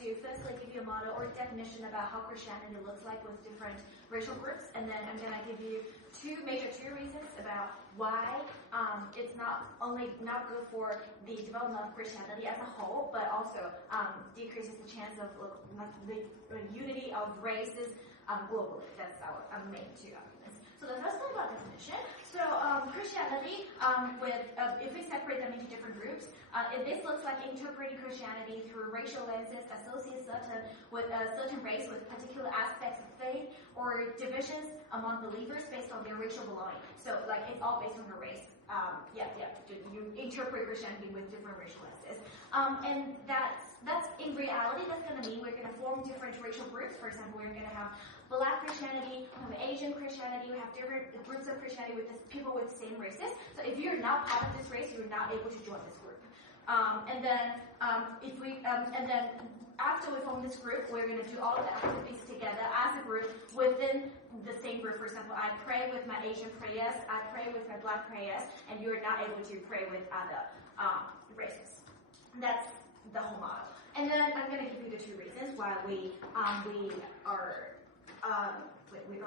to firstly give you a model or definition about how Christianity looks like with different racial groups, and then I'm going to give you two reasons about why it's not only not good for the development of Christianity as a whole, but also decreases the chance of the unity of races globally. That's our main two arguments. So the first one about definition. So Christianity, if we separate them into different groups, this looks like interpreting Christianity through racial lenses, associates with a certain race with particular aspects of faith, or divisions among believers based on their racial belonging. So like it's all based on the race. You interpret Christianity with different racial lenses. And that's in reality, that's going to mean we're going to form different racial groups. For example, we're going to have Black Christianity, we have Asian Christianity, we have different groups of Christianity with people with the same races. So if you're not part of this race, you're not able to join this group. And then after we form this group, we're going to do all of the activities together as a group within the same group. For example, I pray with my Asian prayers, I pray with my Black prayers, and you're not able to pray with other races. That's the whole model. And then I'm going to give you the two reasons why we are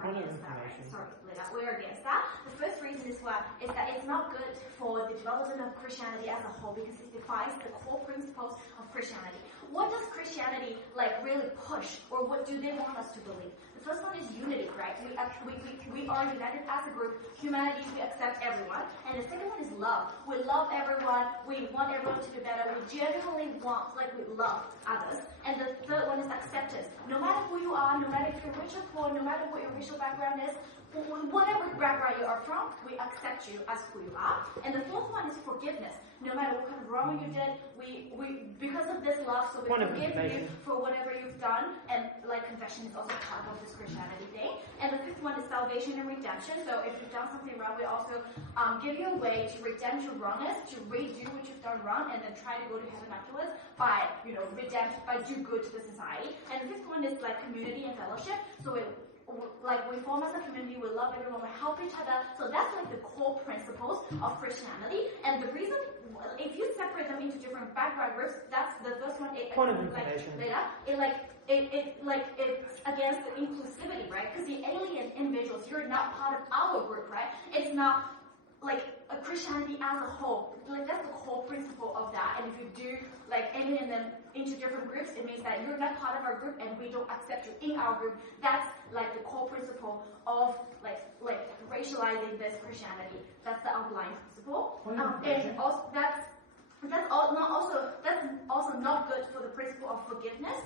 against that, right? Sorry, we're against that. The first reason is that it's not good for the development of Christianity as a whole because it defies the core principles of Christianity. What does Christianity really push, or what do they want us to believe? The first one is unity, right? We are united as a group. Humanity, we accept everyone. And the second one is love. We love everyone. We want everyone to do better. We genuinely want, we love others. And the third one is acceptance. No matter who you are, no matter if you're rich or poor, no matter what your racial background is, whatever background you are from, we accept you as who you are. And the fourth one is forgiveness. No matter what kind of wrong you did, we because of this love, so we forgive you for whatever you've done. And confession is also part of this Christianity thing. And the fifth one is salvation and redemption. So if you've done something wrong, we also give you a way to redeem your wrongness, to redo what you've done wrong, and then try to go to heaven afterwards by by do good to the society. And the fifth one is community and fellowship. So we form as a community, we love everyone, we help each other. So that's the core principles of Christianity. And the reason, if you separate them into different background groups, that's the first one. It's against the inclusivity, right? Because the alien individuals, you're not part of our group, right? It's not a Christianity as a whole. That's the core principle of that. And if you do alienate them into different groups, it means that you're not part of our group and we don't accept you in our group. That's the core principle of racializing this Christianity. That's the underlying principle. And also that's also not good for the principle of forgiveness,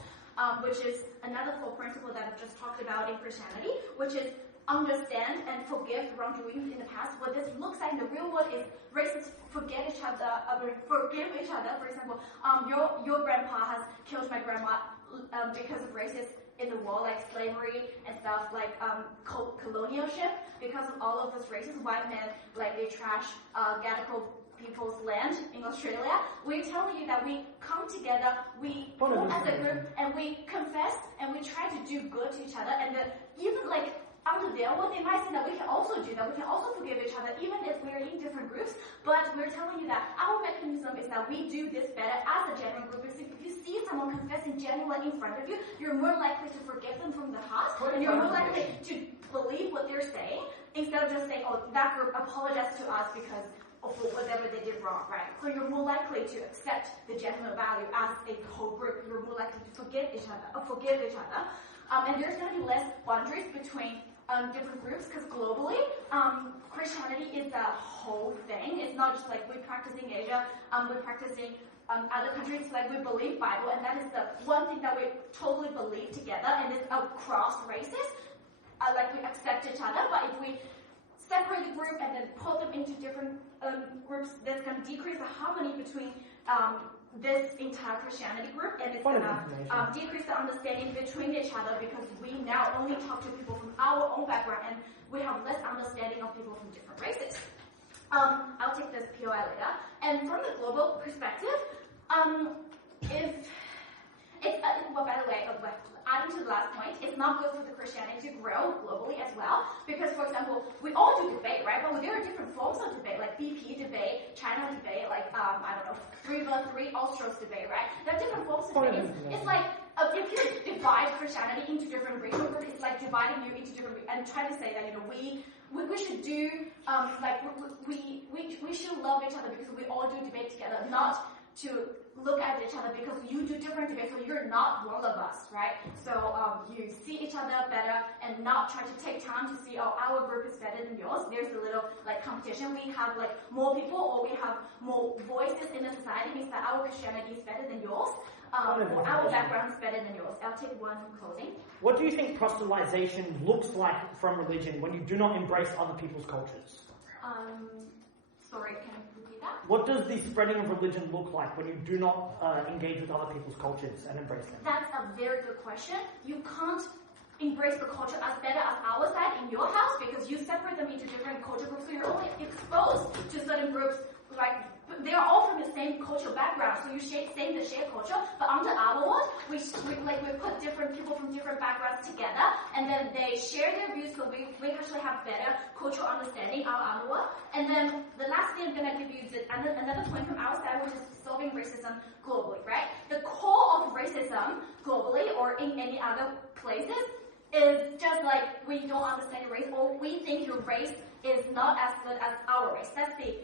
which is another core principle that I've just talked about in Christianity, which is understand and forgive wrongdoing in the past. What this looks like in the real world is racists forgive each other. For example, your grandpa has killed my grandma because of racism in the war, slavery and stuff, colonialship. Because of all of this racist white men, they trash Gadigal people's land in Australia. We're telling you that we come together, we form as a group, and we confess and we try to do good to each other. And even under their world, they might say that we can also do that. We can also forgive each other, even if we're in different groups. But we're telling you that our mechanism is that we do this better as a genuine group. If you see someone confessing genuinely in front of you, you're more likely to forgive them from the heart, and you're more likely to believe what they're saying instead of just saying, "Oh, that group apologized to us because of whatever they did wrong," right? So you're more likely to accept the genuine value as a whole group. You're more likely to forgive each other. And there's going to be less boundaries between different groups, because globally, Christianity is a whole thing. It's not just we practice in Asia, we practice in other countries, we believe Bible, and that is the one thing that we totally believe together, and it's across races. We accept each other, but if we separate the group and then put them into different groups, that's going to decrease the harmony between this entire Christianity group, and it's going to decrease the understanding between each other, because we now only talk to people from our own background and we have less understanding of people from different races. I'll take this POI later. And from the global perspective, by the way, adding to the last point, it's not good for the Christianity to grow globally as well, because, for example, we all do debate, right? But there are different forms of debate, like BP debate, China debate, 3v3 Austrians debate, right? There are different forms of debate. It's if you divide Christianity into different racial groups, it's like dividing you into different, and try to say that, we should do, we should love each other because we all do debate together, not to look at each other because you do different debates, so you're not one of us, right? So you see each other better and not try to take time to see, our group is better than yours. There's a little competition. We have more people or we have more voices in the society, means that our Christianity is better than yours. Or our background is better than yours. I'll take one closing. What do you think proselytization looks like from religion when you do not embrace other people's cultures? Sorry, can you repeat that? What does the spreading of religion look like when you do not engage with other people's cultures and embrace them? That's a very good question. You can't embrace the culture as better as our side in your house because you separate them into different culture groups, so you're only exposed to certain groups. They are all from the same cultural background, so you share culture. But under our world, we put different people from different backgrounds together, and then they share their views, so we actually have better cultural understanding of our world. And then the last thing I'm gonna give you is another point from our side, which is solving racism globally, right? The core of racism globally or in any other places is just we don't understand your race, or we think your race is not as good as our race. That's the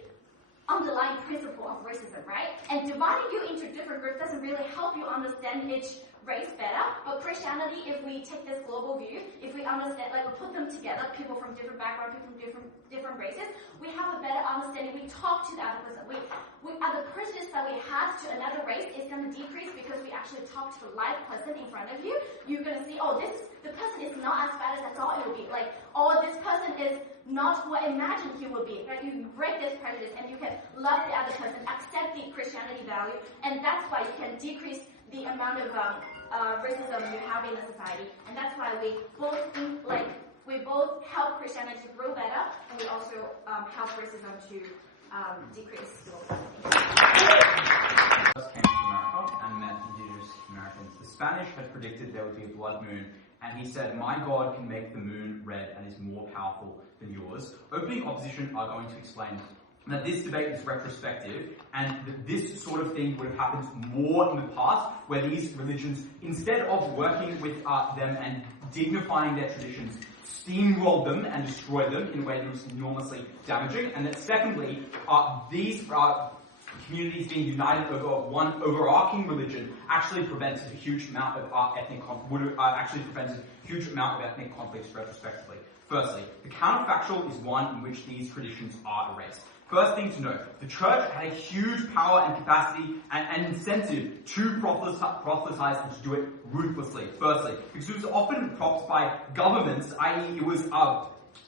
underlying principle of racism, right? And dividing you into different groups doesn't really help you understand each race better. But Christianity, if we take this global view, if we understand, we put them together, people from different backgrounds, people from different races, we have a better understanding. We talk to the other person. The prejudice that we have to another race is going to decrease because we actually talk to the live person in front of you. You're going to see, the person is not as bad as I thought it would be. This person is not who I imagined he would be. Right? You break this prejudice and you can love the other person, accept the Christianity value, and that's why you can decrease the amount of racism you have in the society. And that's why we both help Christianity to grow better, and we also help racism to decrease. First came to America and met indigenous Americans. The Spanish had predicted there would be a blood moon, and he said, "My God can make the moon red and is more powerful than yours." Opening opposition are going to explain that this debate is retrospective and that this sort of thing would have happened more in the past, where these religions, instead of working with them and dignifying their traditions, steamrolled them and destroyed them in a way that was enormously damaging. And that secondly, these communities being united over one overarching religion actually prevented a huge amount of ethnic conflicts retrospectively. Firstly, the counterfactual is one in which these traditions are erased. First thing to note, the church had a huge power and capacity and incentive to proselytize and to do it ruthlessly. Firstly, because it was often propped by governments, i.e. it was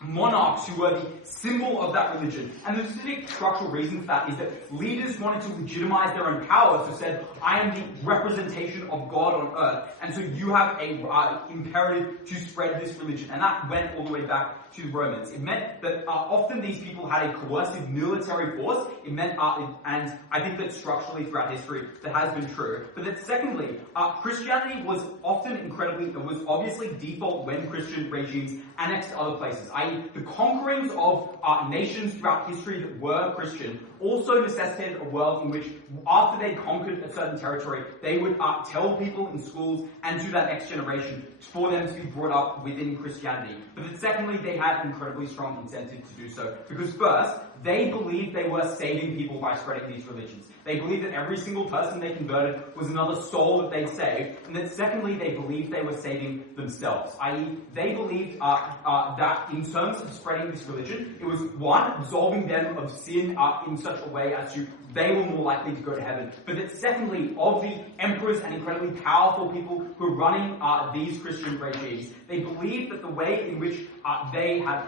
monarchs who were the symbol of that religion. And the specific structural reason for that is that leaders wanted to legitimize their own power, so said, I am the representation of God on earth, and so you have a imperative to spread this religion. And that went all the way back to the Romans. It meant that often these people had a coercive military force. It meant, and I think that structurally throughout history that has been true. But that secondly, Christianity was often it was obviously default when Christian regimes annexed other places, i.e. the conquerings of nations throughout history that were Christian also necessitated a world in which after they conquered a certain territory, they would tell people in schools and to that next generation for them to be brought up within Christianity. But then secondly, they had an incredibly strong incentive to do so. Because first, they believed they were saving people by spreading these religions. They believed that every single person they converted was another soul that they saved. And then secondly, they believed they were saving themselves. I.e., they believed that in terms of spreading this religion, it was one, absolving them of sin in such a way as to they were more likely to go to heaven. But that secondly, of the emperors and incredibly powerful people who were running these Christian regimes, they believed that the way in which they had...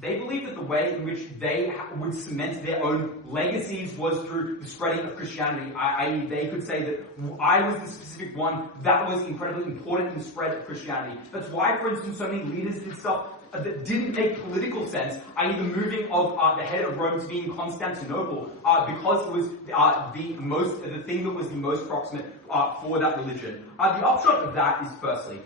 They believed that the way in which they would cement their own legacies was through the spreading of Christianity. I.e., they could say that I was the specific one that was incredibly important in the spread of Christianity. That's why, for instance, so many leaders did stuff that didn't make political sense, i.e. the moving of the head of Rome to be in Constantinople, because it was the thing that was the most proximate for that religion. The upshot of that is, firstly,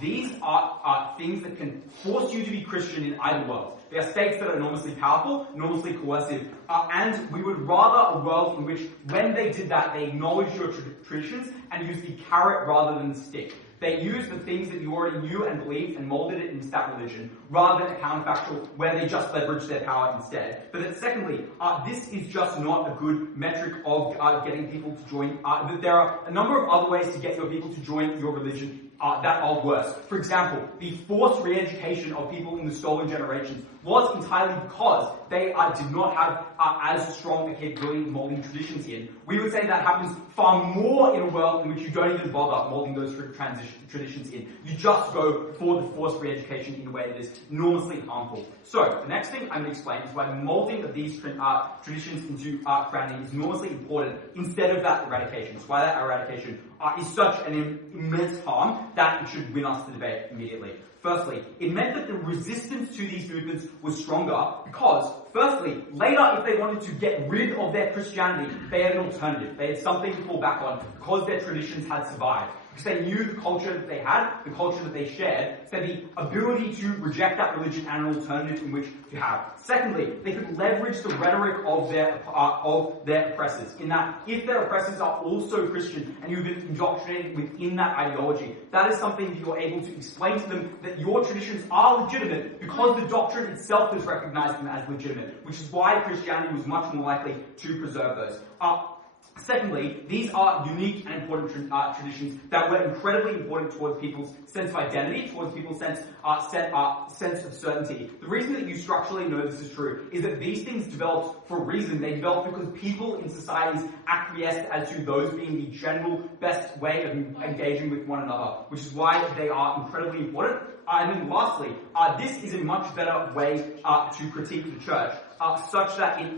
these are things that can force you to be Christian in either world. They are states that are enormously powerful, enormously coercive, and we would rather a world in which, when they did that, they acknowledged your traditions and used the carrot rather than the stick. They used the things that you already knew and believed and molded it into that religion, rather than a counterfactual where they just leveraged their power instead. But then secondly, this is just not a good metric of getting people to join. There are a number of other ways to get your people to join your religion that are worse. For example, the forced re-education of people in the stolen generations was entirely because they did not have as strong a capability of molding traditions in. We would say that happens far more in a world in which you don't even bother molding those traditions in. You just go for the forced re-education in a way that is enormously harmful. So, the next thing I'm going to explain is why the molding of these traditions into Christianity is enormously important instead of that eradication. It's why that eradication is such an immense harm that it should win us the debate immediately. Firstly, it meant that the resistance to these movements was stronger because, firstly, later if they wanted to get rid of their Christianity, they had an alternative. They had something to fall back on because their traditions had survived. Because they knew the culture that they had, the culture that they shared, so the ability to reject that religion and an alternative in which to have. Secondly, they could leverage the rhetoric of their oppressors, in that if their oppressors are also Christian and you've been indoctrinated within that ideology, that is something that you're able to explain to them that your traditions are legitimate because the doctrine itself has recognized them as legitimate, which is why Christianity was much more likely to preserve those. Secondly, these are unique and important traditions that were incredibly important towards people's sense of identity, towards people's sense of certainty. The reason that you structurally know this is true is that these things developed for a reason. They developed because people in societies acquiesced as to those being the general best way of engaging with one another, which is why they are incredibly important. And then lastly, this is a much better way to critique the church, such that it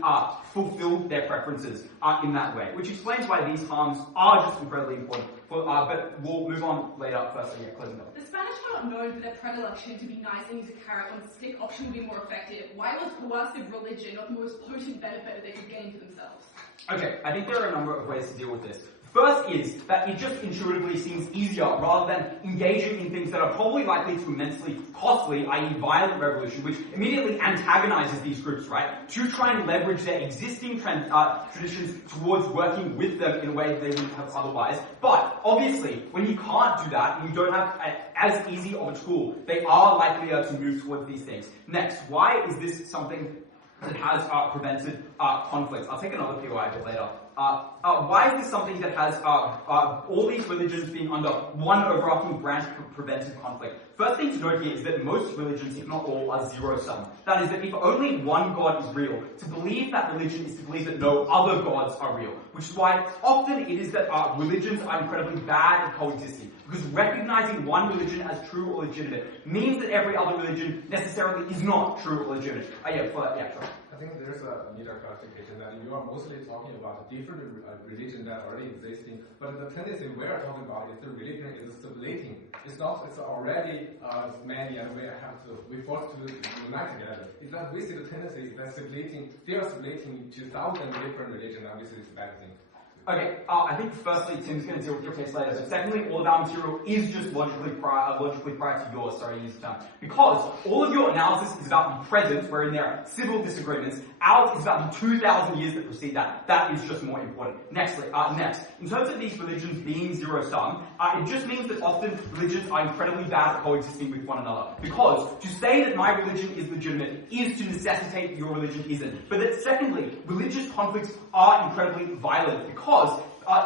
fulfilled their preferences in that way, which explains why these harms are just incredibly important. But we'll move on later. Firstly, closing up. The Spanish were not known for their predilection to be nice and use a carrot when the stick option would be more effective. Why was coercive religion not the most potent benefit that they could gain for themselves? Okay, I think there are a number of ways to deal with this. First is that it just intuitively seems easier rather than engaging in things that are probably likely to immensely costly, i.e. violent revolution, which immediately antagonizes these groups, right? To try and leverage their existing traditions towards working with them in a way that they wouldn't have otherwise. But obviously, when you can't do that and you don't have as easy of a tool, they are likelier to move towards these things. Next, why is this something that has prevented conflict? I'll take another POI a bit later. Why is this something that has all these religions being under one overarching branch prevented conflict? First thing to note here is that most religions, if not all, are zero-sum. That is that if only one God is real, to believe that religion is to believe that no other gods are real. Which is why often it is that religions are incredibly bad at coexisting. Because recognizing one religion as true or legitimate means that every other religion necessarily is not true or legitimate. Sure. I think there's a need of clarification that you are mostly talking about different religion that already existing, but the tendency we are talking about is the religion is splitting. It's already many, and we forced to unite together. It's that we see the tendency that they are splitting into thousands of different religions, and this is a bad thing. Okay, I think firstly Tim's going to deal with your case later, but secondly, all of our material is just logically prior to yours, sorry to use the term. Because all of your analysis is about the present, wherein there are civil disagreements. Ours is about the 2,000 years that precede that. That is just more important. Next, in terms of these religions being zero-sum, it just means that often religions are incredibly bad at coexisting with one another. Because to say that my religion is legitimate is to necessitate that your religion isn't. But that secondly, religious conflicts are incredibly violent because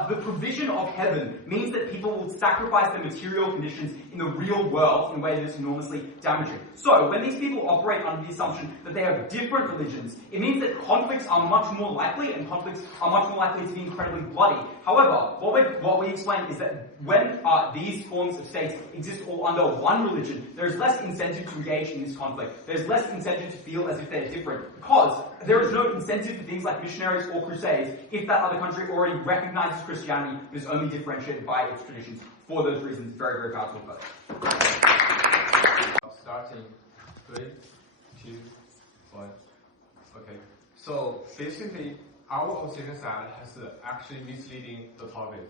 the provision of heaven means that people will sacrifice their material conditions in the real world in a way that is enormously damaging. So, when these people operate under the assumption that they have different religions, it means that conflicts are much more likely, and conflicts are much more likely to be incredibly bloody. However, what we explain is that when these forms of states exist all under one religion, there is less incentive to engage in this conflict. There's less incentive to feel as if they're different, because there is no incentive for things like missionaries or crusades if that other country already recognizes Christianity but is only differentiated by its traditions. For those reasons, very, very powerful. Starting 3, 2, 1. Okay. So basically, our opposition side has actually misleading the topic.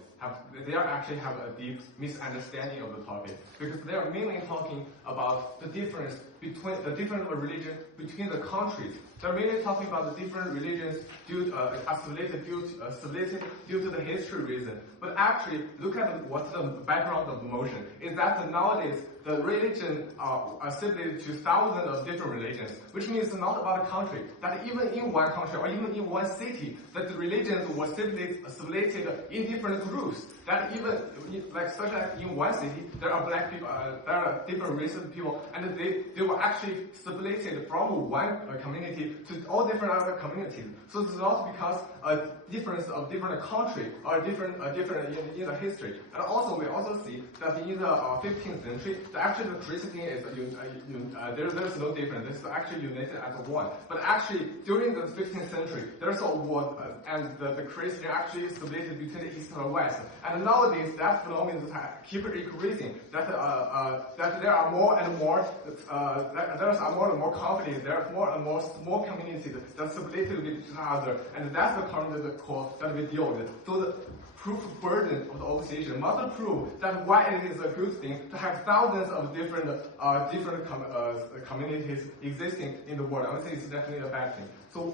They actually have a deep misunderstanding of the topic because they are mainly talking about the difference between the different religions between the countries. They're mainly talking about the different religions assimilated due to the history reason. But actually, look at what's the background of the motion. Is that nowadays the religion are assimilated to thousands of different religions, which means it's not about a country. That even in one country or even in one city, that the religions were assimilated in different groups. That even such as in one city, there are black people, there are different races of people, and they were actually assimilated from one community to all different other communities. So it's not because a difference of different country or different in the history. And also we also see that in the 15th century, actually the Christian is there's no difference. It's actually united as one. But actually during the 15th century, there's a war, and the Christian actually split between the East and the West. And nowadays that phenomenon keep increasing. That there are more and more there's more and more conflicts. There are more and more small communities that split with each other, and that's the current core that we deal with. So the proof burden of the opposition must prove that why it is a good thing to have thousands of different communities existing in the world. I would say it's definitely a bad thing. So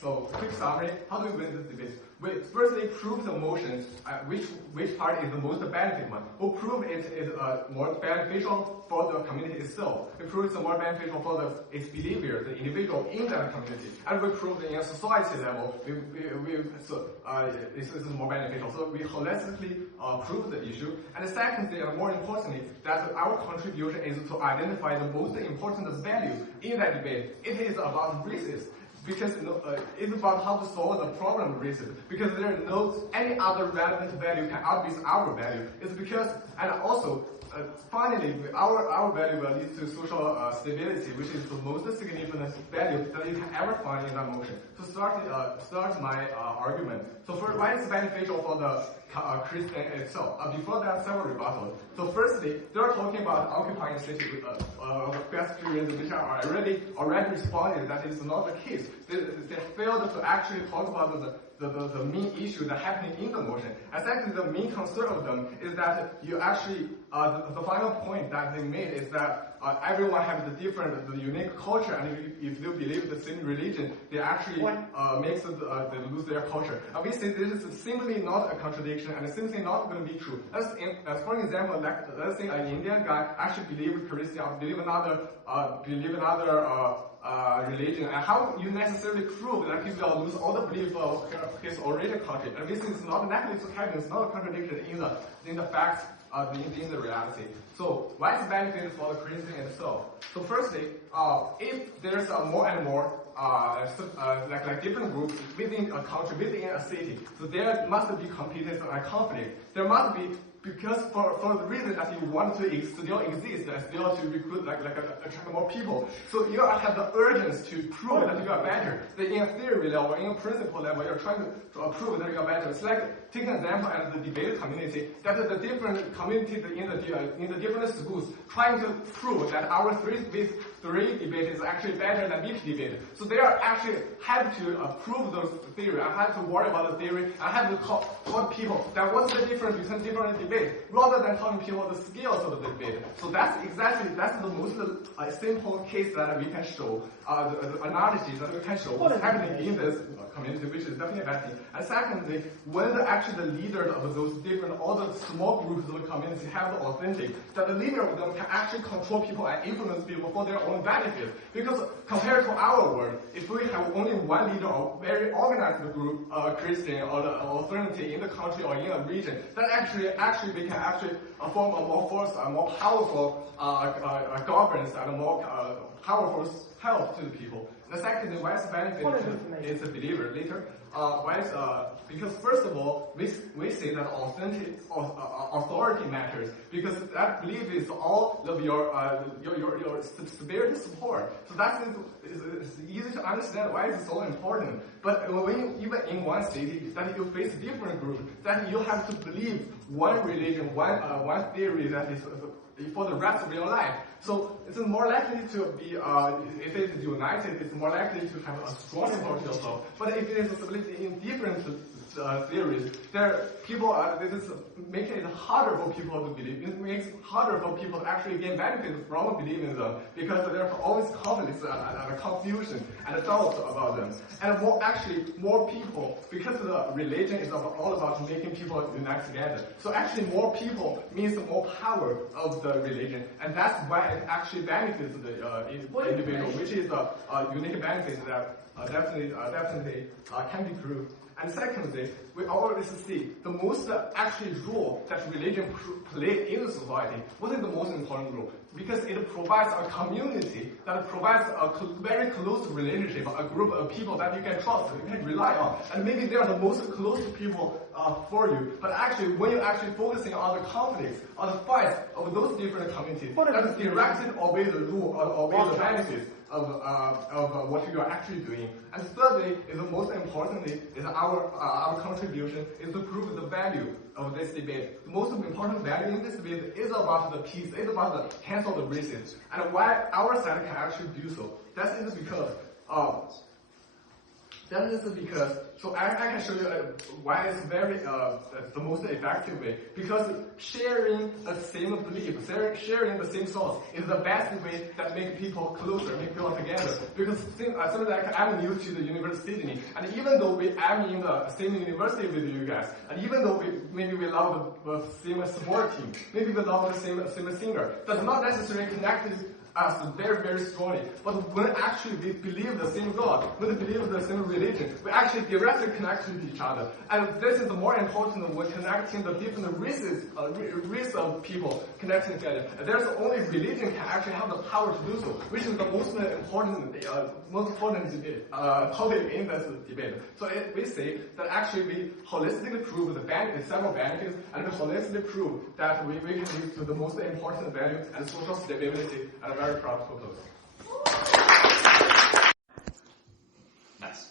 so quick summary, how do we win this debate? We firstly prove the motion, which part is the most beneficial one. We'll prove it is more beneficial for the community itself. We prove it's more beneficial for its believer, the individual in that community. And we prove that in a society level, this is more beneficial. So we holistically prove the issue. And the second thing, and more importantly, that our contribution is to identify the most important value in that debate. It is about racism. Because it's about how to solve the problem of racism. Because there is no any other relevant value can outweigh our value. It's because, and also, finally, our value will lead to social stability, which is the most significant value that you can ever find in that motion. To start my argument. So first, why is it beneficial for the Christian itself? Before that, several rebuttals. So firstly, they are talking about occupying city questions which are already responded. That is not the case. They failed to actually talk about the main issue that happening in the motion. And secondly, the main concern of them is that you actually, the final point that they made is that everyone has the unique culture, and if they believe the same religion, they actually makes they lose their culture. And we say this is simply not a contradiction, and it's simply not going to be true. As for example, let's say an Indian guy actually believes Christian, believe another religion, and how you necessarily prove that he will lose all the belief of his original country? And this is not likely to happen. It's not a contradiction in the facts, in the reality. So why is it benefit for the Christian itself? So firstly, if there's more and more like different groups within a country, within a city, so there must be competition and conflict. There must be, because for the reason that you want to still exist and still to recruit attract more people. So you have the urgency to prove that you are better. That in a theory level, in a principle level, you're trying to prove that you are better. It's like, take an example as the debate community, that the different communities in the different schools trying to prove that our three debate is actually better than each debate. So they are actually have to prove those theory. I have to worry about the theory. I have to taught people that what's the difference between different debates, rather than telling people the skills of the debate. So that's the most simple case that we can show, the analogy that we can show what's happening in this community, which is definitely a bad thing. And secondly, when actually the leaders of those different, all the small groups of the community have the authentic, that the leader of them can actually control people and influence people for their own benefit. Because compared to our world, if we have only one leader or very organized group, Christian or the authority in the country or in a region, that actually we can actually form a more force, a more powerful governance and a more powerful help to the people. The second thing, why is benefit is a believer later? Why is because first of all, we say that authority matters, because that belief is all of your spirit support. So it's easy to understand why it's so important. But when even in one city, that you face different groups, that you have to believe one religion, one theory that is for the rest of your life. So it's more likely to be, if it is united, it's more likely to have a strong authority of law. But if it is split in different theories, this is making it harder for people to believe. It makes it harder for people to actually gain benefits from believing them, because there's always conflicts and confusion and doubts about them. And more people, because the religion is all about making people unite together. So actually more people means more power of the religion, and that's why it actually benefits the individual, which is a unique benefit that definitely can be proved. And secondly, we always see the most actually role that religion plays in the society. What is the most important role? Because it provides a community that provides a very close relationship, a group of people that you can trust, you can rely on. And maybe they are the most close people for you. But actually, when you're actually focusing on the conflicts, on the fights of those different communities, that is directed obey the rule or obey the benefits of what you are actually doing. And thirdly, is the most importantly, is our contribution is to prove the value of this debate. The most important value in this debate is about the peace, is about the cancel the racism, and why our side can actually do so. That is because so I can show you why it's very the most effective way. Because sharing the same belief, sharing the same thoughts is the best way that make people closer, make people together. Because I'm new to the University of Sydney, and even though I'm in the same university with you guys, and even though maybe we love the same sport team, maybe we love the same singer, does not necessarily connect us very, very strongly. But when actually we believe the same God, when we believe the same religion, we actually directly connect with each other. And this is more important when connecting the different races of people connecting together. And there's only religion can actually have the power to do so, which is the most important debate, topic in this debate. So we say that actually we holistically prove the benefits, several benefits, and we holistically prove that we can lead to the most important value and social stability and a very proud proposal. Nice.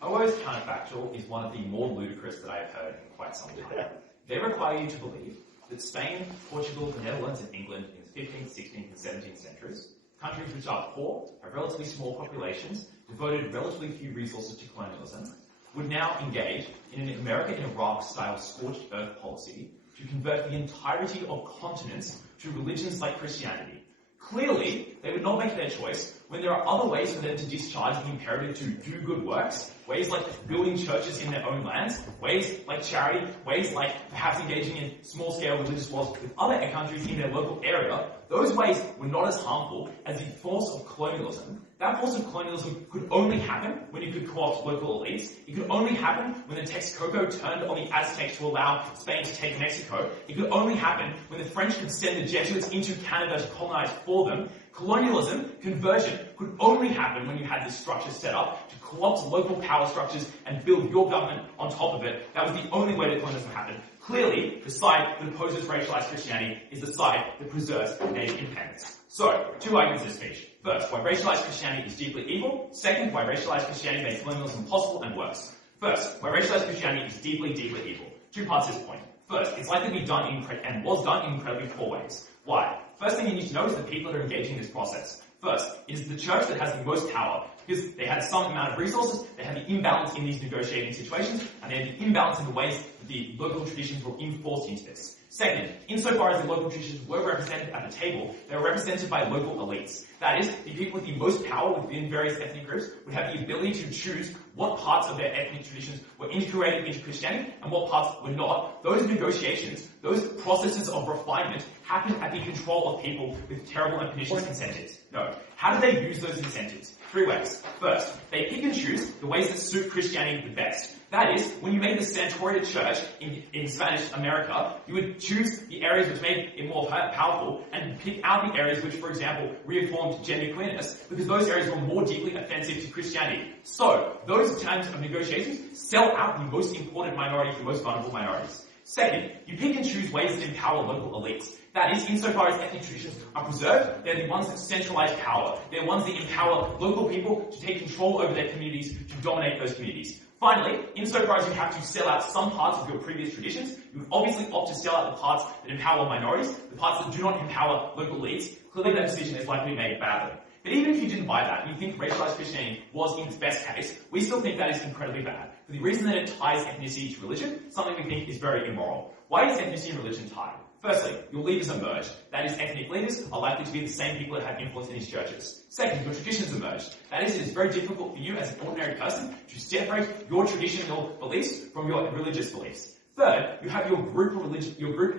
Owo's counterfactual is one of the more ludicrous that I have heard in quite some time. They require you to believe that Spain, Portugal, the Netherlands, and England in the 15th, 16th, and 17th centuries, countries which are poor, have relatively small populations, devoted relatively few resources to colonialism, would now engage in an America-in-Iraq-style scorched earth policy to convert the entirety of continents to religions like Christianity. Clearly, they would not make their choice when there are other ways for them to discharge the imperative to do good works, ways like building churches in their own lands, ways like charity, ways like perhaps engaging in small-scale religious wars with other countries in their local area. Those ways were not as harmful as the force of colonialism. That force of colonialism could only happen when you could co-opt local elites. It could only happen when the Texcoco turned on the Aztecs to allow Spain to take Mexico. It could only happen when the French could send the Jesuits into Canada to colonize for them. Colonialism, conversion, could only happen when you had this structure set up to co-opt local power structures and build your government on top of it. That was the only way that colonialism happened. Clearly, the side that opposes racialized Christianity is the side that preserves native independence. So, 2 arguments in this speech. First, why racialized Christianity is deeply evil. Second, why racialized Christianity makes colonialism possible and worse. First, why racialized Christianity is deeply, deeply evil. 2 parts to this point. First, it's likely to be done and was done in incredibly poor ways. Why? First thing you need to know is the people that are engaging in this process. First, it is the church that has the most power, because they had some amount of resources, they had the imbalance in these negotiating situations, and they had the imbalance in the ways that the local traditions were enforced into this. Second, insofar as the local traditions were represented at the table, they were represented by local elites. That is, the people with the most power within various ethnic groups would have the ability to choose what parts of their ethnic traditions were integrated into Christianity and what parts were not. Those negotiations, those processes of refinement happened at the control of people with terrible and pernicious incentives. No. How do they use those incentives? 3 ways. First, they pick and choose the ways that suit Christianity the best. That is, when you made the Santoria Church in Spanish America, you would choose the areas which made it more powerful and pick out the areas which, for example, reaffirmed genderqueerness, because those areas were more deeply offensive to Christianity. So, those kinds of negotiations sell out the most important minorities, the most vulnerable minorities. Second, you pick and choose ways to empower local elites. That is, insofar as ethnic traditions are preserved, they're the ones that centralize power. They're ones that empower local people to take control over their communities, to dominate those communities. Finally, insofar as you have to sell out some parts of your previous traditions, you would obviously opt to sell out the parts that empower minorities, the parts that do not empower local elites. Clearly that decision is likely made badly. But even if you didn't buy that, and you think racialized Christianity was in its best case, we still think that is incredibly bad, for the reason that it ties ethnicity to religion, something we think is very immoral. Why is ethnicity and religion tied? Firstly, your leaders emerge. That is, ethnic leaders are likely to be the same people that have influence in these churches. Second, your traditions emerge. That is, it is very difficult for you as an ordinary person to separate your traditional beliefs from your religious beliefs. Third, you have your group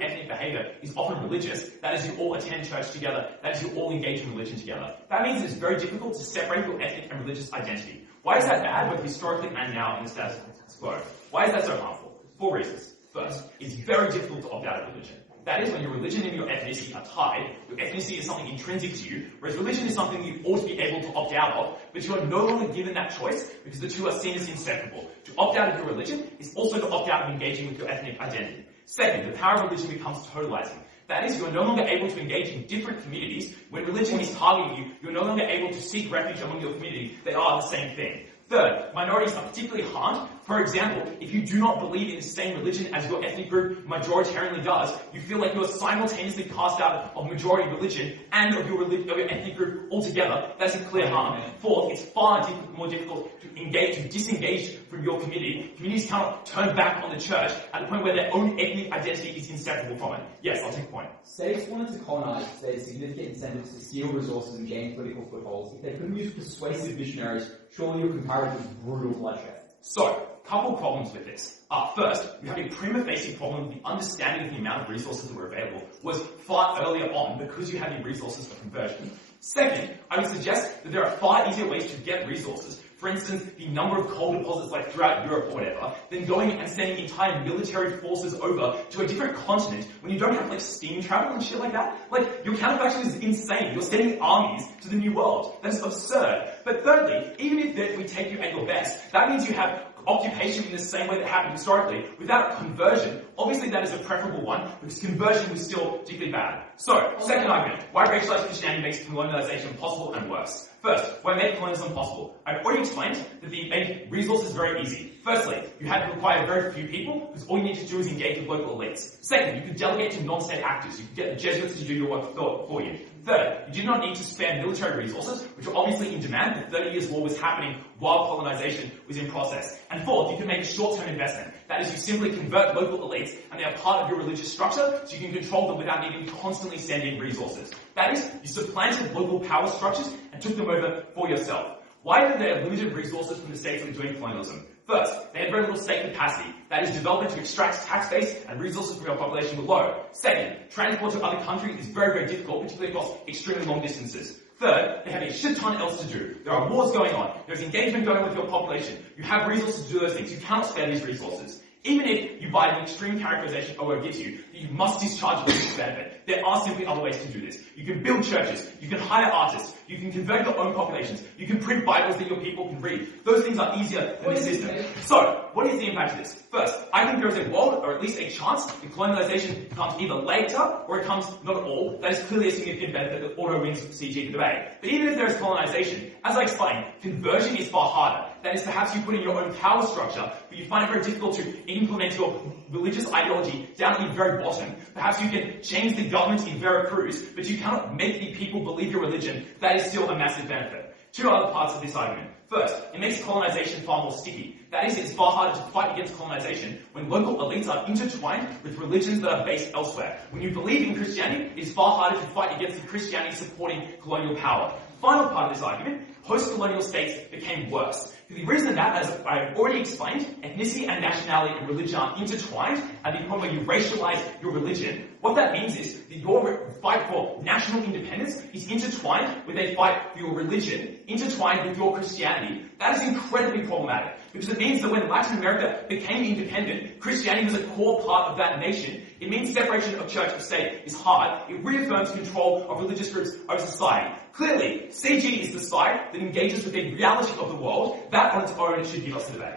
ethnic behavior is often religious. That is, you all attend church together. That is, you all engage in religion together. That means it's very difficult to separate your ethnic and religious identity. Why is that bad, both historically and now in the status quo? Why is that so harmful? 4 reasons. First, it's very difficult to opt out of religion. That is, when your religion and your ethnicity are tied, your ethnicity is something intrinsic to you, whereas religion is something you ought to be able to opt out of, but you are no longer given that choice because the two are seen as inseparable. To opt out of your religion is also to opt out of engaging with your ethnic identity. Second, the power of religion becomes totalizing. That is, you are no longer able to engage in different communities. When religion is targeting you, you are no longer able to seek refuge among your community. They are the same thing. Third, minorities are particularly harmed. For example, if you do not believe in the same religion as your ethnic group majoritarily does, you feel like you are simultaneously cast out of majority religion and of your ethnic group altogether. That's a clear harm. Fourth, it's far more difficult to disengage from your community. Communities cannot turn back on the church at the point where their own ethnic identity is inseparable from it. Yes, I'll take a point. States wanted to colonize, they had significant incentives to steal resources and gain political footholds. If they couldn't use persuasive missionaries, surely your comparative was brutal bloodshed. So, couple problems with this. First, you have a prima facie problem with the understanding of the amount of resources that were available was far earlier on because you had the resources for conversion. Second, I would suggest that there are far easier ways to get resources. For instance, the number of coal deposits like throughout Europe or whatever, than going and sending entire military forces over to a different continent when you don't have like steam travel and shit like that. Like, your counterfactual is insane. You're sending armies to the new world. That's absurd. But thirdly, even if we take you at your best, that means you have occupation in the same way that happened historically, without conversion. Obviously that is a preferable one, because conversion was still particularly bad. So, second argument, why racialized Christianity makes colonialization possible and worse. First, why make colonialism possible? I've already explained that the make resources very easy. Firstly, you had to require very few people, because all you need to do is engage with local elites. Second, you could delegate to non-state actors. You could get the Jesuits to do your work for you. Third, you did not need to spare military resources, which are obviously in demand. The 30 Years' War was happening while colonization was in process. And fourth, you can make a short-term investment. That is, you simply convert local elites, and they are part of your religious structure, so you can control them without needing to constantly send in resources. That is, you supplanted local power structures and took them over for yourself. Why did they have limited resources from the states that were doing colonialism? First, they had very little state capacity. That is, development to extract tax base and resources from your population were low. Second, transport to other countries is very, very difficult, particularly across extremely long distances. Third, they have a shit ton else to do. There are wars going on. There's engagement going on with your population. You have resources to do those things. You cannot spare these resources. Even if you buy the extreme characterization OO gives you, that you must discharge religious benefit, there are simply other ways to do this. You can build churches, you can hire artists, you can convert your own populations, you can print Bibles that your people can read. Those things are easier than this system. So, what is the impact of this? First, I think there is a world, or at least a chance, that colonialization becomes either later, or it comes not at all. That is clearly a significant benefit that auto wins CG the debate. But even if there is colonization, as I explained, conversion is far harder. That is, perhaps you put in your own power structure, but you find it very difficult to implement your religious ideology down to the very bottom. Perhaps you can change the government in Veracruz, but you cannot make the people believe your religion. That is still a massive benefit. Two other parts of this argument. First, it makes colonization far more sticky. That is, it's far harder to fight against colonization when local elites are intertwined with religions that are based elsewhere. When you believe in Christianity, it is far harder to fight against the Christianity supporting colonial power. Final part of this argument, post-colonial states became worse. For the reason that, as I've already explained, ethnicity and nationality and religion are intertwined at the point where you racialize your religion. What that means is that your fight for national independence is intertwined with a fight for your religion, intertwined with your Christianity. That is incredibly problematic, because it means that when Latin America became independent, Christianity was a core part of that nation. It means separation of church and state is hard. It reaffirms control of religious groups over society. Clearly, CG is the side that engages with the reality of the world. That on its own should give us a debate.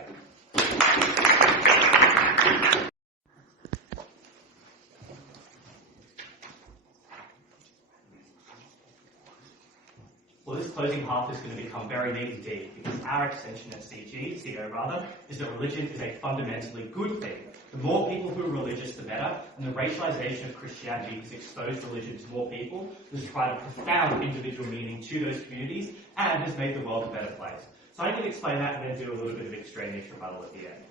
Well, this closing half is going to become very neat indeed, because our extension at CO is that religion is a fundamentally good thing. The more people who are religious, the better, and the racialization of Christianity has exposed religion to more people, has provided profound individual meaning to those communities, and has made the world a better place. So I can explain that and then do a little bit of extraneous rebuttal at the end.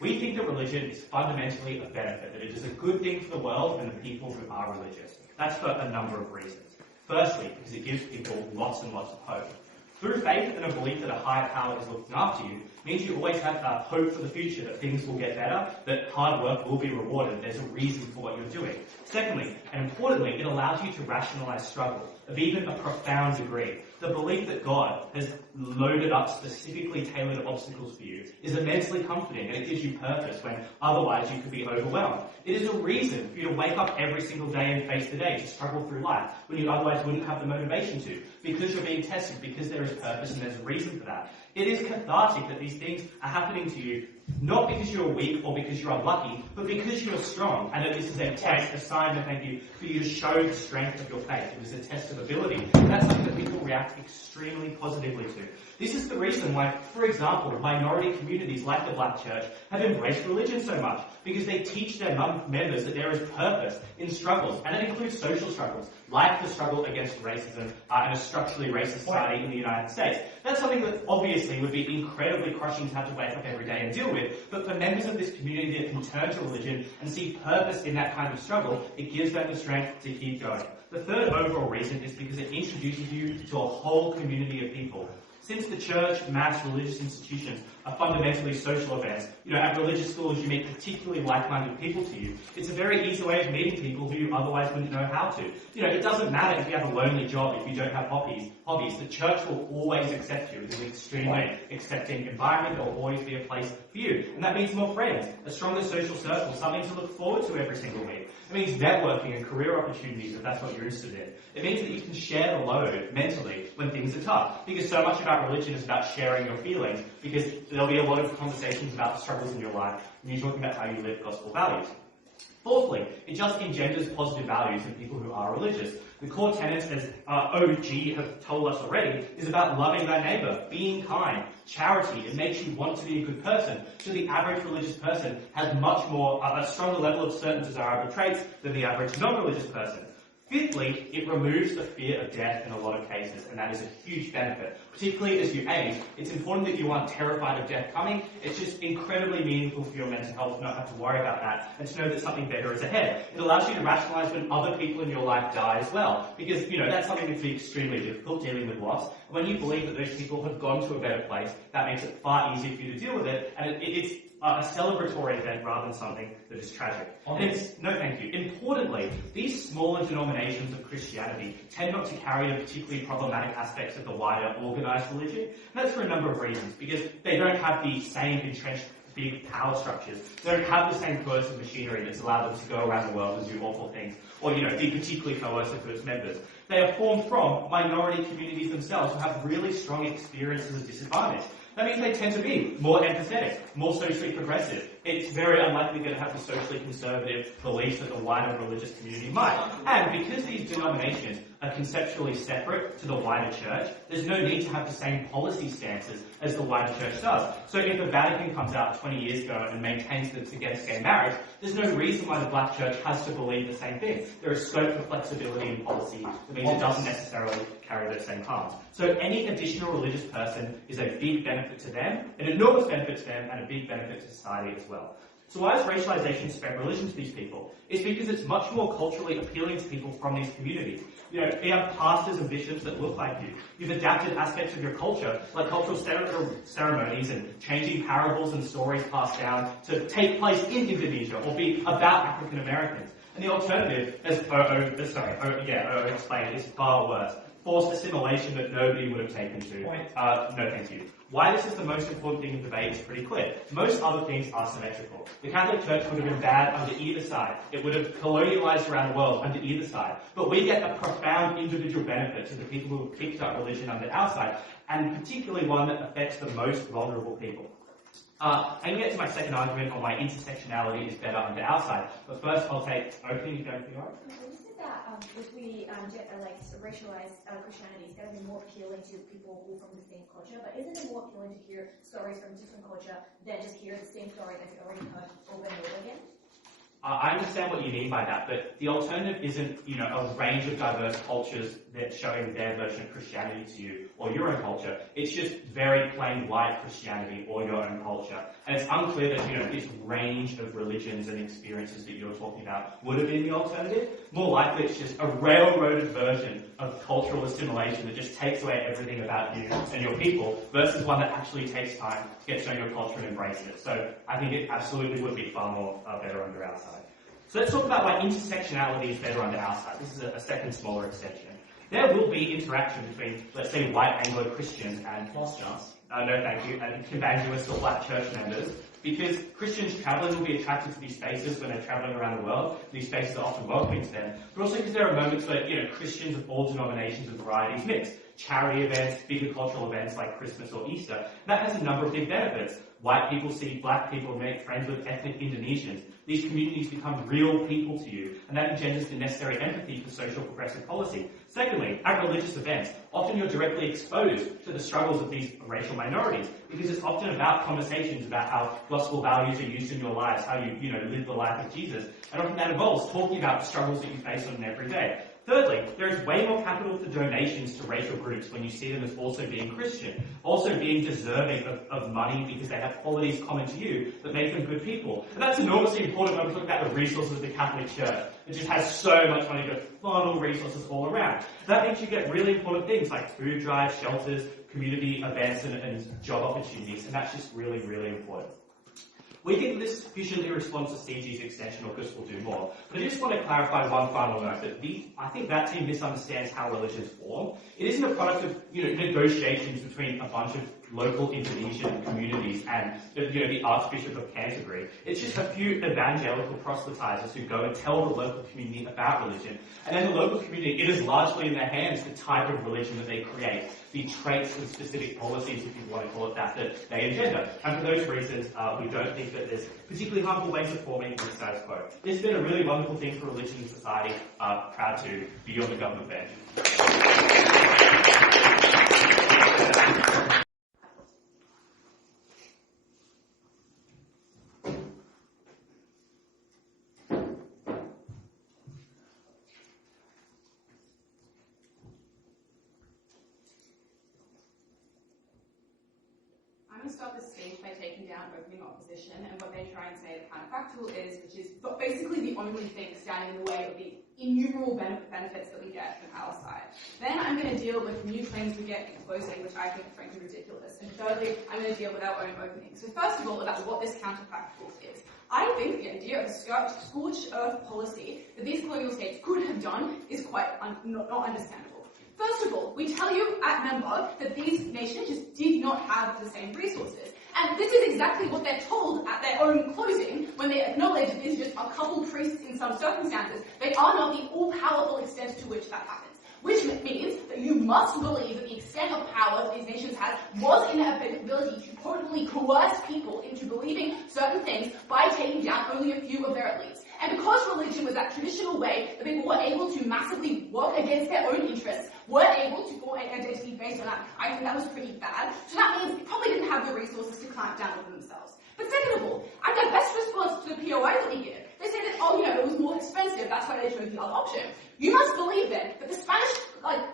We think that religion is fundamentally a benefit, that it is a good thing for the world and the people who are religious. That's for a number of reasons. Firstly, because it gives people lots and lots of hope. Through faith and a belief that a higher power is looking after you, means you always have hope for the future, that things will get better, that hard work will be rewarded, there's a reason for what you're doing. Secondly, and importantly, it allows you to rationalize struggle, of even a profound degree. The belief that God has loaded up specifically tailored obstacles for you is immensely comforting, and it gives you purpose when otherwise you could be overwhelmed. It is a reason for you to wake up every single day and face the day, to struggle through life, when you otherwise wouldn't have the motivation to, because you're being tested, because there is purpose and there's a reason for that. It is cathartic that these things are happening to you, not because you're weak or because you're unlucky, but because you're strong, and that this is a test, a sign of thank you, for you to show the strength of your faith. It is a test of ability. And that's something that people react extremely positively to. This is the reason why, for example, minority communities like the Black Church have embraced religion so much, because they teach their members that there is purpose in struggles, and that includes social struggles, like the struggle against racism and a structurally racist society in the United States. That's something that obviously would be incredibly crushing to have to wake up every day and deal with, but for members of this community that can turn to religion and see purpose in that kind of struggle, it gives them the strength to keep going. The third overall reason is because it introduces you to a whole community of people. Since the church, mass, religious institutions are fundamentally social events, at religious schools you meet particularly like-minded people to you. It's a very easy way of meeting people who you otherwise wouldn't know how to. It doesn't matter if you have a lonely job, if you don't have hobbies. The church will always accept you. It's an extremely accepting environment. There will always be a place for you. And that means more friends, a stronger social circle, something to look forward to every single week. It means networking and career opportunities if that's what you're interested in. It means that you can share the load mentally when things are tough. Because so much about religion is about sharing your feelings, because there'll be a lot of conversations about the struggles in your life when you're talking about how you live gospel values. Fourthly, it just engenders positive values in people who are religious. The core tenets, as OG have told us already, is about loving thy neighbour, being kind, charity. It makes you want to be a good person. So the average religious person has much more, a stronger level of certain desirable traits than the average non-religious person. Fifthly, it removes the fear of death in a lot of cases, and that is a huge benefit. Particularly as you age, it's important that you aren't terrified of death coming. It's just incredibly meaningful for your mental health to not have to worry about that, and to know that something better is ahead. It allows you to rationalize when other people in your life die as well, because, that's something that can be extremely difficult, dealing with loss. When you believe that those people have gone to a better place, that makes it far easier for you to deal with it, and it's a celebratory event rather than something that is tragic. No, thank you. Importantly, these smaller denominations of Christianity tend not to carry the particularly problematic aspects of the wider organised religion. And that's for a number of reasons, because they don't have the same entrenched big power structures. They don't have the same coercive machinery that's allowed them to go around the world and do awful things, or, be particularly coercive for its members. They are formed from minority communities themselves who have really strong experiences of disadvantage. That means they tend to be more empathetic, more socially progressive. It's very unlikely going to have the socially conservative beliefs that the wider religious community might. And because these denominations are conceptually separate to the wider church, there's no need to have the same policy stances as the wider church does. So if the Vatican comes out 20 years ago and maintains that it's against gay marriage, there's no reason why the Black church has to believe the same thing. There is scope for flexibility in policy that means it doesn't necessarily carry those same harms. So any additional religious person is a big benefit to them, an enormous benefit to them, and a big benefit to society as well. So why does racialization spread religion to these people? It's because it's much more culturally appealing to people from these communities. They have pastors and bishops that look like you. You've adapted aspects of your culture, like cultural ceremonies and changing parables and stories passed down to take place in Indonesia or be about African Americans. And the alternative, as O explained, is far worse. Forced assimilation that nobody would have taken to. No, thank you. Why this is the most important thing in debate is pretty clear. Most other things are symmetrical. The Catholic Church would have been bad under either side. It would have colonialized around the world under either side. But we get a profound individual benefit to the people who have picked up religion under our side, and particularly one that affects the most vulnerable people. I'm going to get to my second argument on why intersectionality is better under our side. But first, I'll take... Opening, you going for your that if we racialize Christianity, it's going to be more appealing to people who are from the same culture, but isn't it more appealing to hear stories from different culture than just hear the same story that you already heard over and over again? I understand what you mean by that, but the alternative isn't, a range of diverse cultures that showing their version of Christianity to you or your own culture. It's just very plain white Christianity or your own culture. And it's unclear that, this range of religions and experiences that you're talking about would have been the alternative. More likely it's just a railroaded version of cultural assimilation that just takes away everything about you and your people versus one that actually takes time to get to know your culture and embrace it. So I think it absolutely would be far more better under our side. So let's talk about why intersectionality is better under our side. This is a second smaller extension. There will be interaction between, let's say, white Anglo-Christians and no thank you, and Kimbanguist or black church members, because Christians travelling will be attracted to these spaces when they're travelling around the world. These spaces are often welcoming to them, but also because there are moments where, Christians of all denominations and varieties mix. Charity events, bigger cultural events like Christmas or Easter. That has a number of big benefits. White people see black people and make friends with ethnic Indonesians. These communities become real people to you, and that engenders the necessary empathy for social progressive policy. Secondly, at religious events, often you're directly exposed to the struggles of these racial minorities, because it's often about conversations about how gospel values are used in your lives, how you, live the life of Jesus, and often that involves talking about the struggles that you face on an everyday. Thirdly, there is way more capital for donations to racial groups when you see them as also being Christian, also being deserving of money because they have qualities common to you that make them good people. And that's enormously important when we talk about the resources of the Catholic Church. It just has so much money to funnel resources all around. That means you get really important things like food drives, shelters, community events, and job opportunities, and that's just really, really important. We think this sufficiently responds to CG's extension. Auguste will do more. But I just want to clarify one final note that I think that team misunderstands how religions form. It isn't a product of negotiations between a bunch of local Indonesian communities and the Archbishop of Canterbury. It's just a few evangelical proselytizers who go and tell the local community about religion. And then the local community, it is largely in their hands the type of religion that they create, the traits and specific policies, if you want to call it that they engender. And for those reasons, we don't think that there's particularly harmful ways of forming the status quo. This has been a really wonderful thing for religion and society. Proud to be on the government bench. I'm going to start this stage by taking down opening opposition and what they try and say the counterfactual is, which is basically the only thing standing in the way of the innumerable benefits that we get from our side. Then I'm going to deal with new claims we get in closing, which I think are frankly ridiculous. And thirdly, I'm going to deal with our own opening. So first of all, about what this counterfactual is. I think the idea of a scorched earth policy that these colonial states could have done is quite not understandable. First of all, we tell you at Member that these nations just did not have the same resources. And this is exactly what they're told at their own closing when they acknowledge that there's just a couple priests in some circumstances. They are not the all-powerful extent to which that happens. Which means that you must believe that the extent of power that these nations had was in their ability to potently coerce people into believing certain things by taking down only a few of their elites. And because religion was that traditional way that people were able to massively work against their own interests, were able to form an identity based on that, I think that was pretty bad. So that means they probably didn't have the resources to clamp down on themselves. But second of all, and their best response to the POI that we give, they say that, it was more expensive, that's why they chose the other option. You must believe then that the Spanish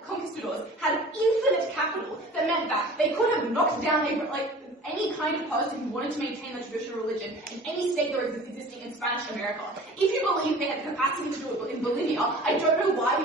conquistadors had infinite capital that meant that they could have knocked down any kind of person who wanted to maintain the traditional religion in any state that was existing in Spanish America. If you believe they had the capacity to do it in Bolivia, I don't know why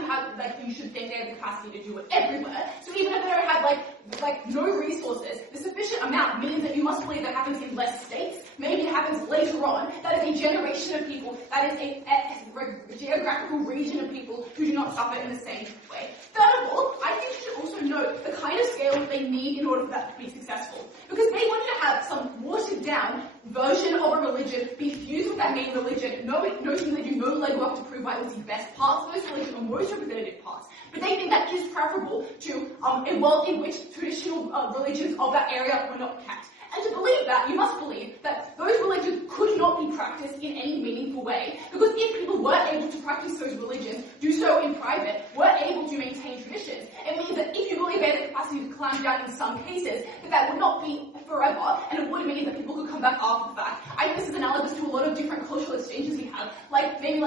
you should think they had the capacity to do it everywhere. So even if they don't have no resources, the sufficient amount means that you must believe that happens in less states. Maybe it happens later on. That is a generation of people. That is a geographical region of people who do not suffer in the same way. Third of all, I think you should also note the kind of scale that they need in order for that to be successful. Because they wanted to have some watered-down version of a religion be fused with that main religion, noting they do no legwork to prove why it was the best parts of those religion or most representative parts. But they think that is preferable to a world in which traditional religions of that area were not kept. And to to believe that, you must believe that those religions could not be practiced in any meaningful way. Because if people were able to practice those religions, do so in private, were able to maintain traditions, it means that if you believe they had the capacity to clamp down in some cases, that would not be forever, and it would mean that people could come back after the fact. I think this is analogous to a lot of different cultural exchanges we have, like maybe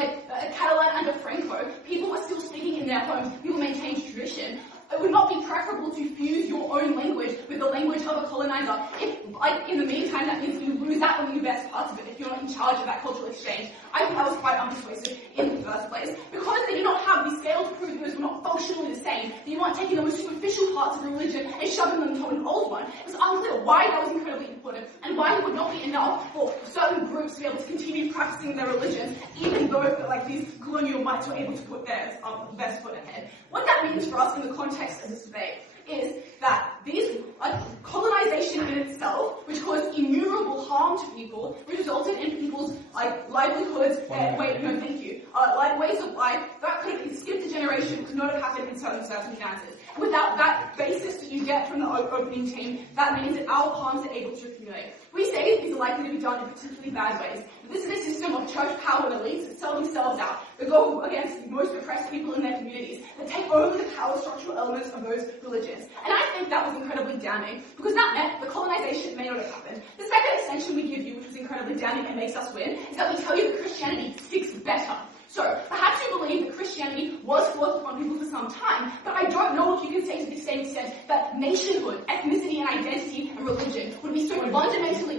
Catalan under Franco. People were still speaking in their homes, people maintained tradition. It would not be preferable to fuse your own language with the language of a colonizer. If, in the meantime, that means you lose out on the best parts of it if you're not in charge of that cultural exchange. I think that was quite unpersuasive in the first place. Because they did not have the scale to prove those were not functionally the same, that you weren't taking the most superficial parts of religion and shoving them into an old one. It was unclear why that was incredibly important and why it would not be enough for certain groups to be able to continue practicing their religion, even though these colonial mites were able to put their best foot ahead. What that means for us in the context of this debate is that these colonization in itself, which caused innumerable harm to people, which resulted in people's livelihoods, ways of life, that could have skipped a generation, could not have happened in certain circumstances. Without that basis that you get from the opening team, that means that our harms are able to accumulate. We say these are likely to be done in particularly bad ways. This is a system of church power elites that sell themselves out, that go against the most oppressed people in their communities, that take over the power structural elements of those religions. And I think that was incredibly damning, because that meant the colonization may not have happened. The second extension we give you, which was incredibly damning and makes us win, is that we tell you that Christianity sticks better. So, perhaps you believe that Christianity was forced upon people for some time, but I don't know if you can say to the same extent that nationhood, ethnicity and identity and religion would be so fundamentally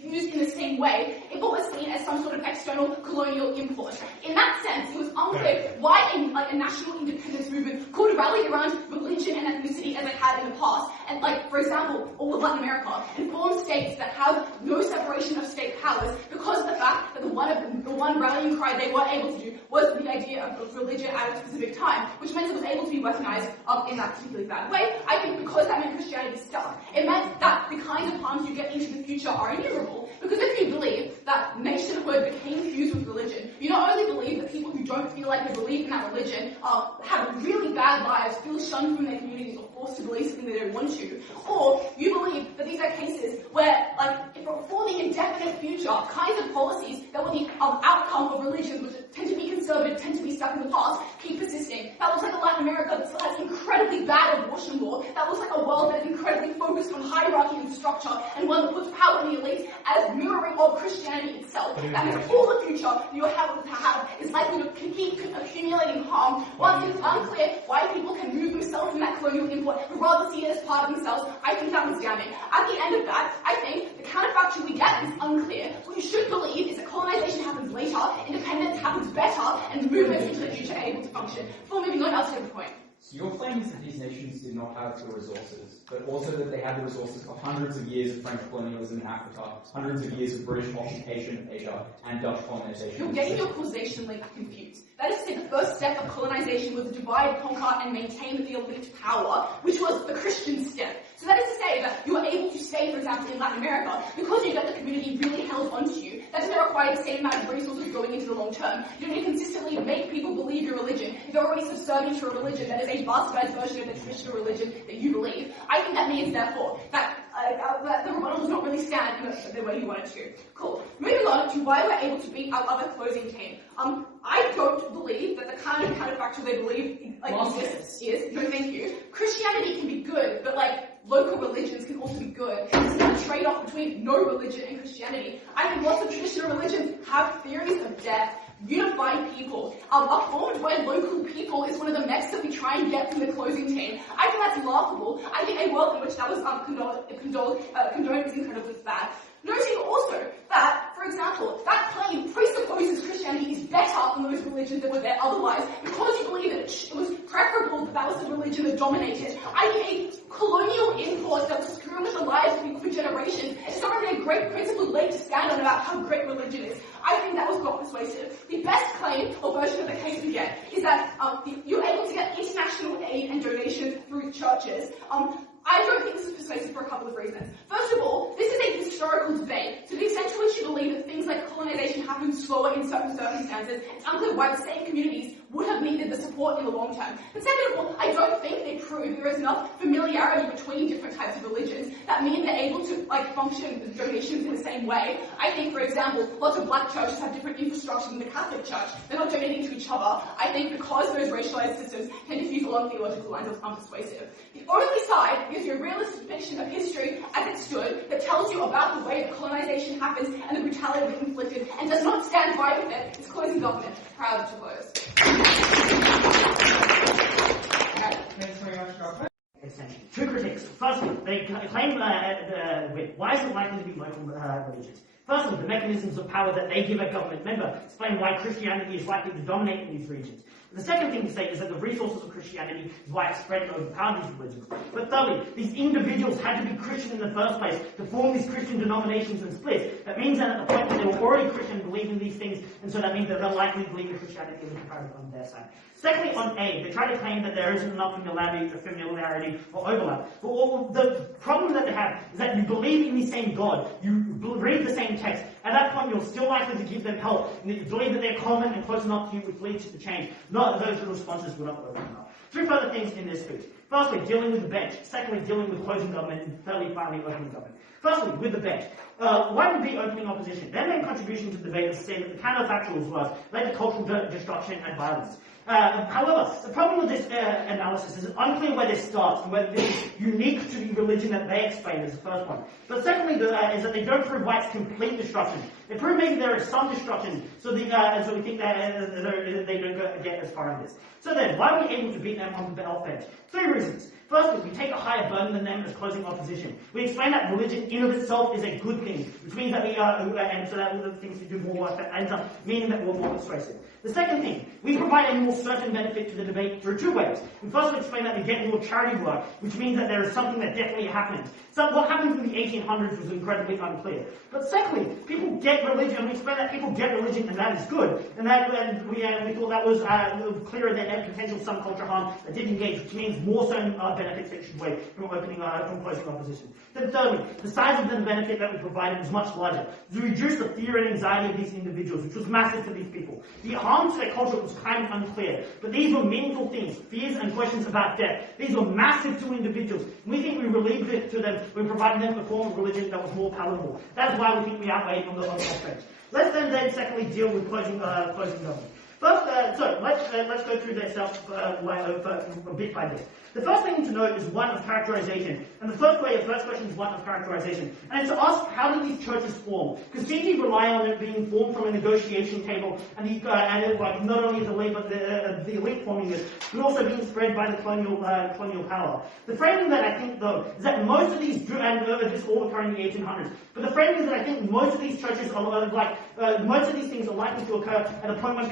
fused in the same way if it was seen as some sort of external colonial import. In that sense, it was unclear why a national independence movement could rally around religion and ethnicity as it had in the past, and for example, all of Latin America, and form states that have no separation of state powers because of the fact that the one rallying cry they were able to do was the idea of religion at a specific time, which meant it was able to be weaponized in that particularly bad way. I think because that meant Christianity stuck, it meant that the kinds of harms you get into the future are innumerable. Because if you believe that nationhood became fused with religion, you not only believe that people who don't feel like they believe in that religion have really bad lives, feel shunned from their communities, or forced to believe something they don't want to, or you believe that these are cases where, for the indefinite future, kinds of policies that were the outcome of religions, which tend to be conservative, tend to be stuck in the past, keep persisting. That looks like a Latin America that still has incredibly bad abortion law. That looks like a world that is incredibly focused on hierarchy and structure, and one that puts power in the elite as mirroring of Christianity itself. That means all the future you have is likely to keep accumulating harm. Once it's unclear why people can move themselves from that colonial import, but rather see it as part of themselves, I think that was damning. At the end of that, I think the counterfactual we get is unclear. What you should believe is that colonization happens later, independence happens better, and movements into the future are able to function. Before moving on, I'll take the point. So your claim is that these nations did not have the resources, but also that they had the resources for hundreds of years of French colonialism in Africa, hundreds of years of British occupation of Asia, and Dutch colonization. You're getting your causation link confused. That is to say, the first step of colonization was to divide, conquer, and maintain the elite power, which was the Christian step. So that is to say that you are able to stay, for example, in Latin America, because you get the community really held onto you. That doesn't require the same amount of resources going into the long term. You don't need to consistently make people believe your religion. If you're already subservient to a religion that is a bastardized version of the traditional religion that you believe, I think that means, therefore, that the rebuttal does not really stand in the way you want it to. Cool. Moving on to why we're able to beat our other closing team. I don't believe that the kind of counterfactual they believe exists is, no thank you, Christianity can be good, but local religions can also be good. It's not a trade-off between no religion and Christianity. I think lots of traditional religions have theories of death, unifying people, are formed by local people is one of the mechs that we try and get from the closing team. I think that's laughable. I think a world in which that was condoned is incredibly bad. Noting also that, for example, that claim presupposes Christianity is better than those religions that were there otherwise, because you believe that it was preferable that was the religion that dominated. I think a colonial import that was screwing with the lives of people for generations is not really a great principle leg to stand on about how great religion is. I think that was not persuasive. The best claim or version of the case we get is that you're able to get international aid and donations through churches. I don't think this is persuasive for a couple of reasons. First of all, this is a historical debate. To the extent to which you believe that things like colonization happen slower in certain circumstances, it's unclear why the same communities would have needed the support in the long term. But second of all, I don't think they prove there there is enough familiarity between different types of religions that mean they're able to function with donations in the same way. I think, for example, lots of black churches have different infrastructure than the Catholic Church. They're not donating to each other. I think because those racialized systems can diffuse a lot of theological lines of unpersuasive. The only side is your realistic depiction of history as it stood that tells you about the way that colonization happens and the brutality inflicted and does not stand by with it. It's closing government. Proud to close. Thanks very much, Dr. Two critics. Firstly, they claim why is it likely to be local religions? Firstly, the mechanisms of power that they give a government member explain why Christianity is likely to dominate in these regions. The second thing to say is that the resources of Christianity is why it's spread over these religions. But thirdly, these individuals had to be Christian in the first place to form these Christian denominations and splits. That means that at the point that they were already Christian, believing these things, and so that means that they're likely to believe in Christianity as a comparative on their side. Secondly, on A, they try to claim that there isn't enough familiarity or overlap. But the problem that they have is that you believe in the same God, you read the same text. At that point, you're still likely to give them help, and you believe that they're common and close enough to you, which leads to the change. Not those responses would not work enough. Three further things in this speech. Firstly, dealing with the bench. Secondly, dealing with closing government. And thirdly, finally, opening government. Firstly, with the bench. Why would be opening opposition? Their main contribution to the debate is to say that the counterfactuals was led to cultural destruction and violence. However, the problem with this analysis is it's unclear where this starts and whether this is unique to the religion that they explain as the first one. But secondly, is that they don't prove why it's complete destruction. They prove maybe there is some destruction, so we think that they don't get as far in this. So then, why are we able to beat them on the belt bench? Three reasons. Firstly, we take a higher burden than them as closing opposition. We explain that religion in of itself is a good thing, which means that we and so that all the things we do more work that ends up meaning that we're more persuasive. The second thing, we provide a more certain benefit to the debate through two ways. We first explain that we get more charity work, which means that there is something that definitely happens. So what happened in the 1800s was incredibly unclear. But secondly, people get religion, and we explain that people get religion, and that is good. And we thought that was clearer than any potential some culture harm that did engage, which means more certain benefits that should weigh from closing opposition. Then thirdly, the size of the benefit that we provided is much larger. To reduce the fear and anxiety of these individuals, which was massive for these people. The harm to their culture was kind of unclear, but these were meaningful things, fears and questions about death. These were massive to individuals. We think we relieved it to them when providing them a form of religion that was more palatable. That's why we think we outweighed on the bench. Let's then secondly deal with closing government. First, let's go through this bit by bit. The first thing to note is one of characterization. And the first question is one of characterization. And it's to ask, how did these churches form? Because CG rely on it being formed from a negotiation table, and not only the elite, but the elite forming this, but also being spread by the colonial power. The framing that I think, though, is that most of these, and this all occurring in the 1800s, but the framing is that I think most of these churches are most of these things are likely to occur at a point when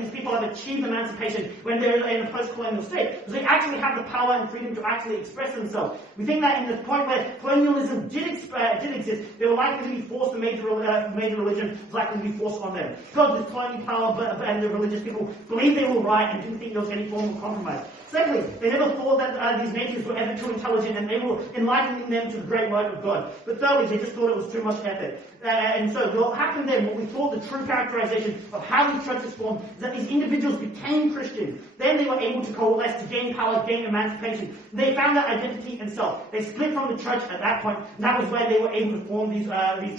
these people have achieved emancipation, when they're in a post-colonial state. So they actually have the power and freedom to actually express themselves. We think that in the point where colonialism did exist, they were likely to be forced, the major religion was likely to be forced on them. Because this colonial power and the religious people believed they were right and didn't think there was any form of compromise. Secondly, they never thought that these natives were ever too intelligent and they were enlightening them to the great word of God. But thirdly, they just thought it was too much effort. And so what happened then, what we thought the true characterization of how these churches formed, is that these individuals became Christian. Then they were able to coalesce to gain power, gain emancipation. They found their identity and self. They split from the church at that point, and that was where they were able to form these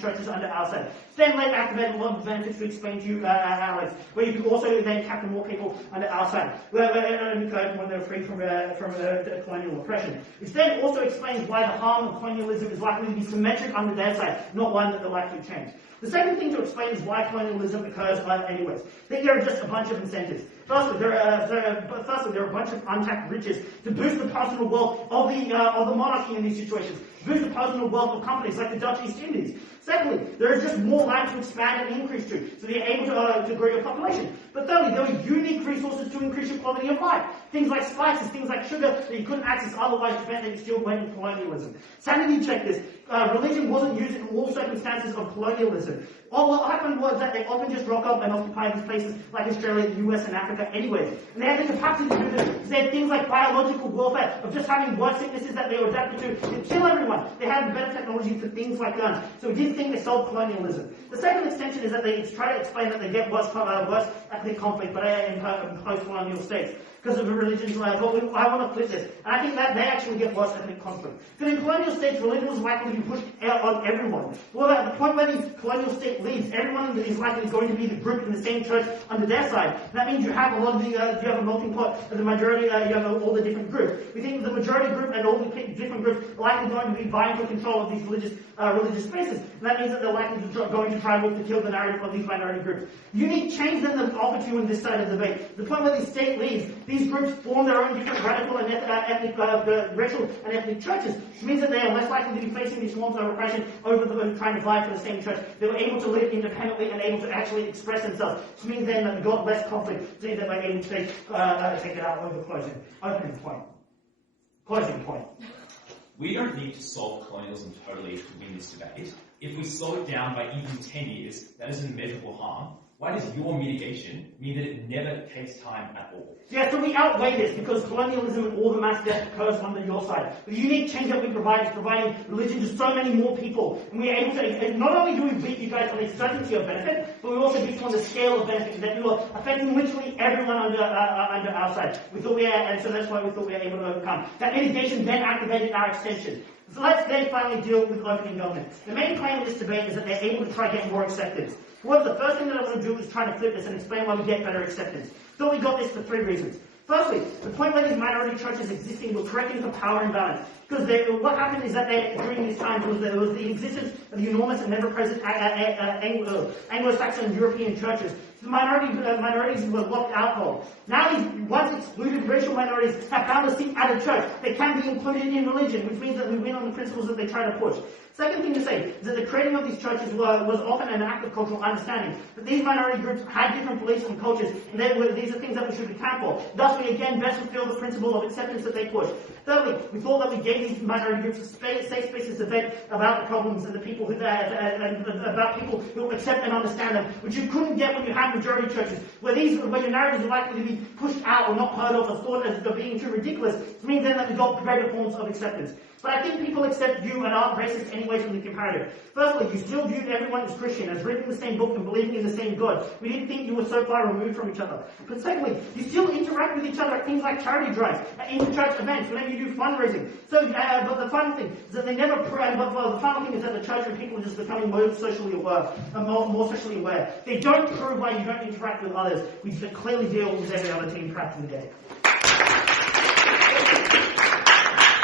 churches under our side. Then later activated a lot of benefits to explain to you, Alex, where you could also then capture more people under our side, when they're free from colonial oppression. Which then also explains why the harm of colonialism is likely to be symmetric under their side, not one that they're likely to change. The second thing to explain is why colonialism occurs anyways. I think there are just a bunch of incentives. Firstly, there are a bunch of untapped riches to boost the personal wealth of the monarchy in these situations, boost the personal wealth of companies like the Dutch East Indies. Secondly, there is just more land to expand and increase to, so they're able to grow your population. But thirdly, there are unique resources to increase your quality of life. Things like spices, things like sugar that you couldn't access otherwise, which meant that you still went in colonialism. Sanity check this. Religion wasn't used in all circumstances of colonialism. What happened was that they often just rock up and occupy these places like Australia, the US, and Africa anyways. And they had the capacity to do this because they had things like biological warfare, of just having worse sicknesses that they were adapted to kill everyone. They had better technology for things like guns. So we didn't think they solved colonialism. The second extension is that they try to explain that they get worse ethnic conflict, but in post-colonial states. because of a religion, but I want to flip this. And I think that they actually get worse ethnic conflict. Because in colonial states, religion was likely to be pushed out on everyone. Well, at the point where these colonial state leads, everyone is likely going to be the group in the same church under their side. And that means you have a lot of the, you have a melting pot of the majority, you have all the different groups. We think the majority group and all the different groups are likely going to be vying for control of these religious spaces. And that means that they're likely going to try and look to kill the narrative of these minority groups. You need change then that offer to you in this side of the debate. The point where these state leads, these groups form their own different radical and ethnic, racial and ethnic churches, which means that they are less likely to be facing these forms of oppression over them trying to vie for the same church. They were able to live independently and able to actually express themselves, which means then that we got less conflict, so that they're able to take it out over closing. Opening point. Closing point. We don't need to solve colonialism totally to win this debate. If we slow it down by even 10 years, that is an immeasurable harm. Why does your mitigation mean that it never takes time at all? Yeah, so we outweigh this because colonialism and all the mass death occurs under your side. The unique change that we provide is providing religion to so many more people. And we are able to, not only do we beat you guys on the certainty of benefit, but we also beat you on the scale of benefit that you are affecting literally everyone under our side. And so that's why we thought we were able to overcome. That mitigation then activated our extension. So let's then finally deal with opening government. The main claim of this debate is that they're able to try to get more acceptance. Well, the first thing that I want to do is try to flip this and explain why we get better acceptance. So we got this for 3 reasons. Firstly, the point where these minority churches existing was correcting for power imbalance. Because what happened is that during these times there was the existence of the enormous and never-present Anglo-Saxon European churches. The minorities were locked out of. Now these once excluded racial minorities have found a seat at a church. They can be included in religion, which means that we win on the principles that they try to push. Second thing to say is that the creating of these churches was often an act of cultural understanding. That these minority groups had different beliefs and cultures, and these are things that we should account for. Thus, we again best fulfill the principle of acceptance that they push. Thirdly, we thought that we gave these minority groups a safe spaces to vent about the problems and the people who about people who accept and understand them, which you couldn't get when you had majority churches, where your narratives are likely to be pushed out or not heard of or thought as being too ridiculous. It means then that we got greater forms of acceptance. But I think people accept you and aren't racist anyway from the comparative. Firstly, you still viewed everyone as Christian, as reading the same book and believing in the same God. We didn't think you were so far removed from each other. But secondly, you still interact with each other at things like charity drives, at inter-church events, whenever you do fundraising. So, but the final thing is that they never pray, but the final thing is that the church and people are just becoming more socially aware. They don't prove why you don't interact with others. We just clearly deal with every other team trapped in the day.